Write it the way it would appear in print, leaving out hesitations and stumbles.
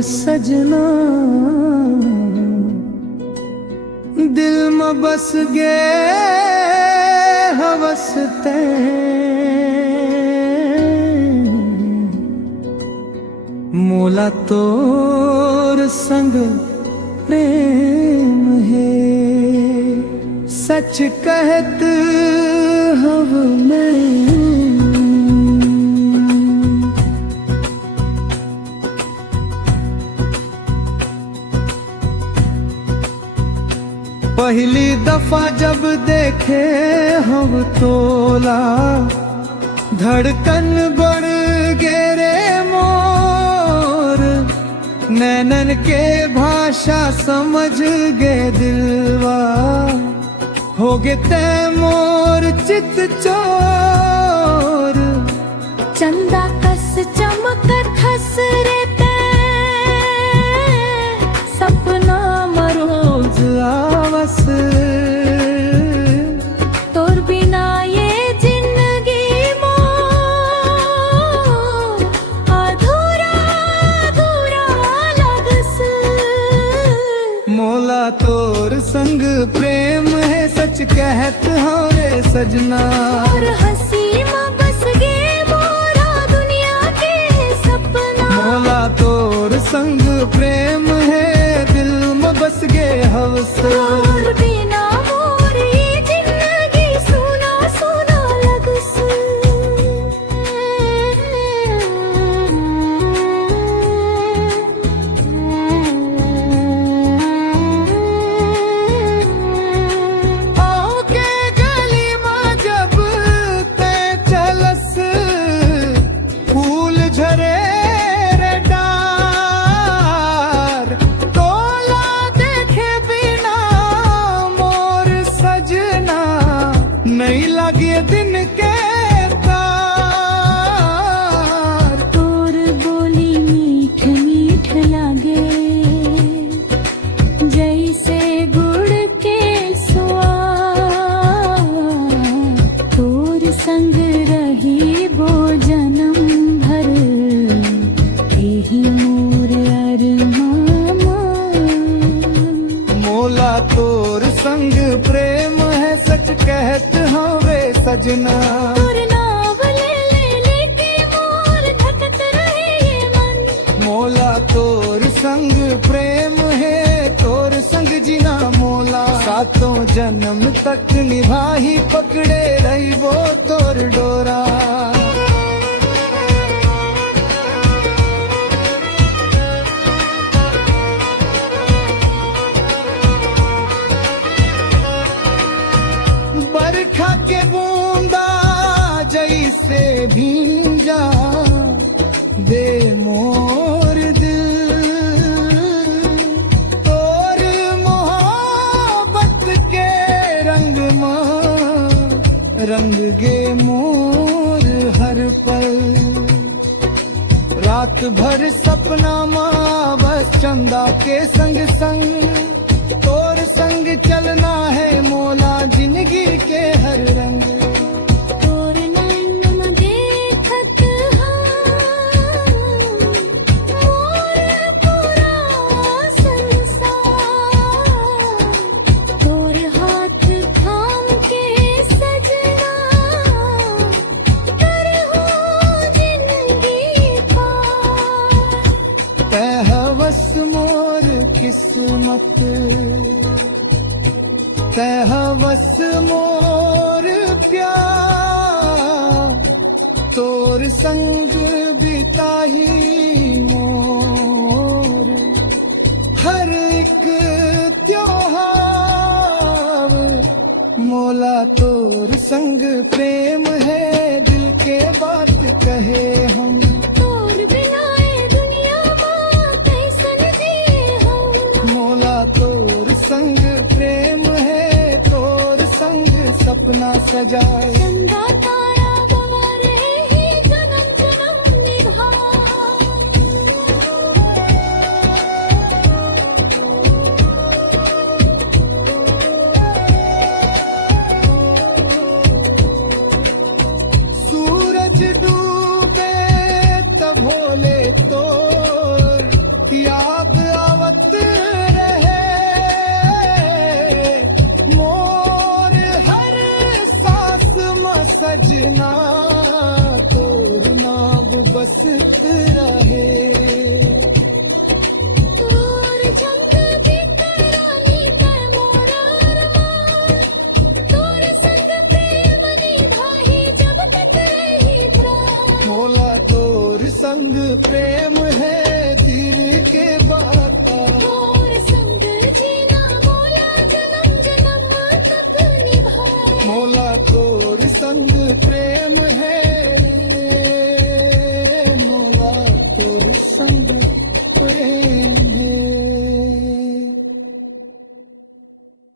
सजना दिल में बस गे हवसते मोला तोर संग प्रेम है। सच कहत हव मैं पहली दफा जब देखे हम तोला धड़कन बढ़ गे रे मोर। नैनन के भाषा समझ गे दिलवा हो गे ते मोर चित चोर। चंदा कस चमकत हस रे ते सपना मरोज आवस तोर बिना ये जिंदगी मोर अधूरा अधूरा लगस। मोला तोर संग प्रेम है सच कहत हाँ रे सजना। और हंसी में बस गे मोरा दुनिया के सपना। मोला तोर संग प्रेम है दिल में बस गे हवस। और बिना मोर ये जिंदगी सुना सुना लगस। ओके गली में जब ते चलस फूल झरे रे डार। तोला देखे बिना मोर सजना नहीं लगे दिन के तार। तोर बोली मीठ मीठ लागे जैसे गुड़ के स्वाद। तोर संग रही वो जन्म भर यही मोर अरमान। मोला तोर संग प्रेम है सच कहत हाँ वे सजना। तोर नाव लेके मोर धकत रहे ये मन। मोला तोर संग प्रेम है तोर संग जीना मोला। सातों जन्म तक निभाही पकड़े रही वो तोर डोरा। बरखा के बूंदा जैसे भींजा दे मोर दिल। तोर मोहब्बत के रंग में रंग गे मोर हर पल। रात भर सपना माँ बस चंदा के संग संग। तोर संग चलना है मोला जिंदगी के हर रंग। तोर नैन में देखत हाँ मोर पूरा संसार। तोर हाथ थाम के सजना करहूं जिंदगी पार। तै हवस मोर किस्मत तै हवस मोर प्यार। तोर संग बिताही मोर हर एक त्योहार। मोला तोर संग प्रेम है दिल के बात कहे हम। तोर बिना ये दुनिया में कैसन जिए हम। मोला तोर संग प्रेम है तोर संग सपना सजाए।